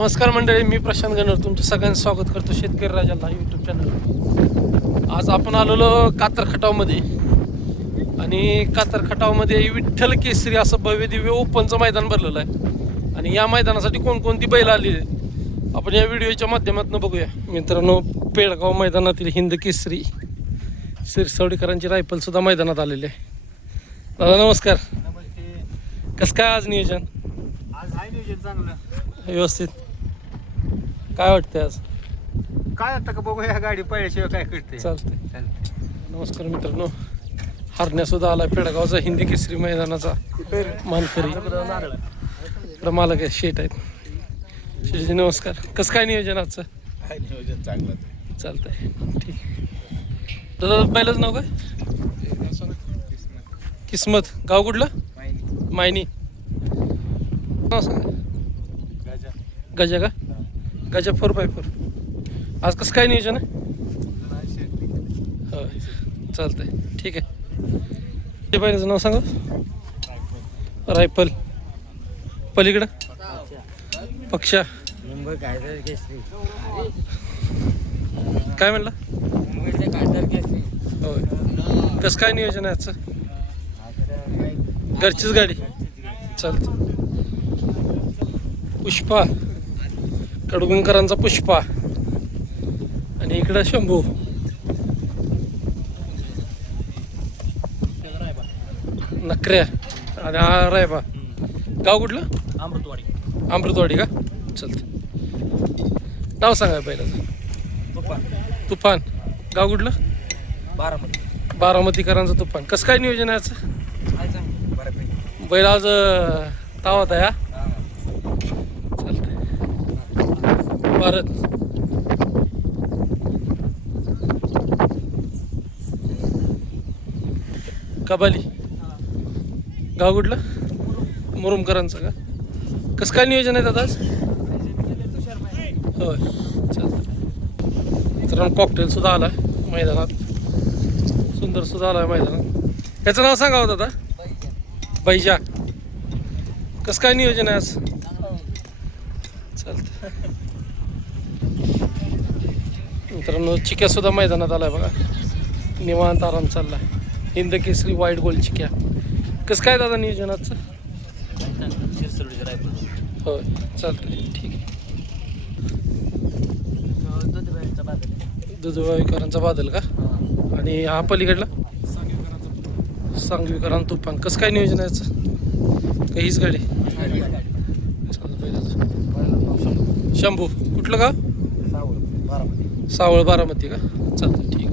नमस्कार मंडळी मी प्रशांत गणर. तुमचं सगळ्यांचं स्वागत करतो शेतकरी राजाला यूट्यूब चॅनल आज आपण आलेलो कातर खटावमध्ये आणि कातर खटावमध्ये विठ्ठल केसरी असं भव्य दिव्य ओपनचं मैदान भरलेलं आहे. आणि या मैदानासाठी कोणकोणती बैल आली आपण या व्हिडिओच्या माध्यमातून बघूया. मित्रांनो पेडगाव मैदानातील हिंद केसरी सिरसवडीकरांची रायफल सुद्धा मैदानात आलेली आहे. दादा नमस्कार. कसं काय आज नियोजन? आज आहे नियोजन चांगलं. व्यवस्थित. काय वाटतंय आज? काय आता का बघूया गाडी पळल्याशिवाय काय करते चालतंय. नमस्कार मित्रांनो. हरण्या सुद्धा आला पेडगावचा हिंदी केसरी मैदानाचा. मानकरी. इकडं मालक आहे शेट आहेत. शेटजी नमस्कार. कसं काय नियोजन आजचं? आहे नियोजन चांगलं आहे. चालतंय. ठीक. दादा पहिलंच नाव काय? किस्मत. गाव कुठलं? मायनी. गाजा. गजा का? गजा फोर बाय फोर आज कसं काय नियोजन आहे? होय. चालतंय. ठीक आहे. ते पहिल्याचं नाव सांगा. रायफल. पलीकडं? पक्षा. मुंबई कायदर केसरी काय म्हणला? मुंबईचे कायदर केसरी होय. कसं काय नियोजन आहे आजचं? घरचीच गाडी. चालतं पुष्पा. कडगुंकरांचा पुष्पा. आणि इकडं शंभू. नकऱ्या. आणि हा रायबा. गाव कुठलं? अमृतवाडी. अमृतवाडी का? चालतं नाव सांगा पहिल्याचं. तुफान. तुफान. गाव कुठलं? बारामती. बारामतीकरांचं तुफान. कसं काय नियोजन आहे याचं? बैल आज तावात आहे हा चालतंय भारत कबाली गाव कुठलं? मुरुमकरांचं का? कसं काय नियोजन आहे दादा होय. मित्रांनो कॉकटेल सुद्धा आला मैदानात. सुंदर सुद्धा आला मैदानात. याचं नाव सांगा हो दादा. बैजा. कसं काय नियोजन आहे आज? चालतं मित्रांनो चिक्या सुद्धा मैदानात आलाय बघा. निवांत आराम चाललाय. हिंद केसरी वाईट गोल चिक्या. कसं काय दादा नियोजन आजचं? होय चालतंय. ठीक आहे. दुधवाईकरांचा बादल का? आणि हा पलीकडला? सांगवीकरांना तुफान. कसं काय नियोजन आहे याचं का हीच गाडी. शंभू. कुठलं सावळ बारामती. सावळ बारामती का? चालतं ठीक